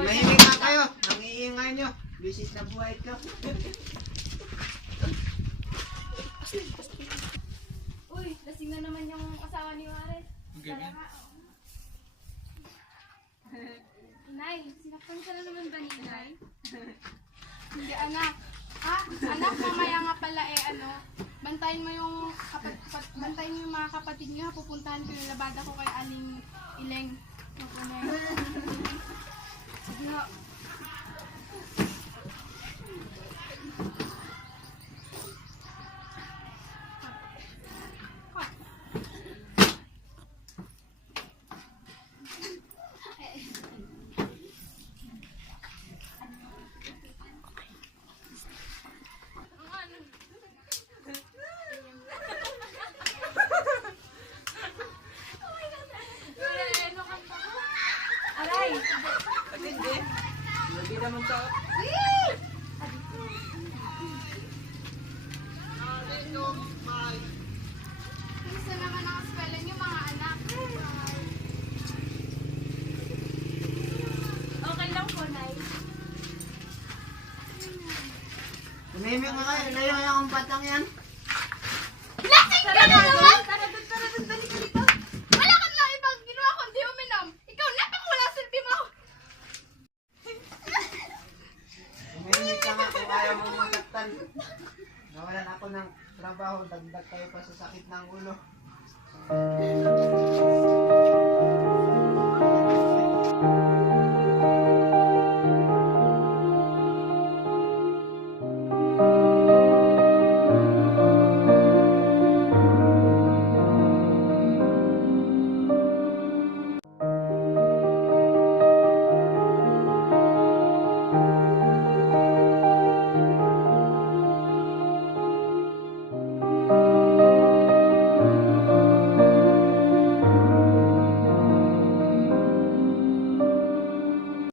Mahihinga kayo, nangiingay nyo. Bisis na buhay ka. Uy, lasing na naman yung asawa ni Wares. Okay, Tara Inay, sinaktan ka na naman ba ni Inay? Hindi anak. Ha? Anak, mamaya nga pala eh ano, bantayin mo yung kapat, kapat, bantayin mo yung mga kapatid niyo ha, pupuntahan ko yung labada ko kay Aling hindi. Hindi naman sa... Kumusta naman ang niyo mga anak? Okay lang po, Nay. Tumimik nga kayo. Layo ang batang. Lasing ka na naman! Tara doon, tara doon, balik ka dito. Wala ka na ibang ginawa kundi uminom. Ikaw, napakawala silbi mo. Tumimik ka nga kung ayaw masaktan. Nawalan ako ng trabaho. Dagdag kayo pa sa sakit ng ulo.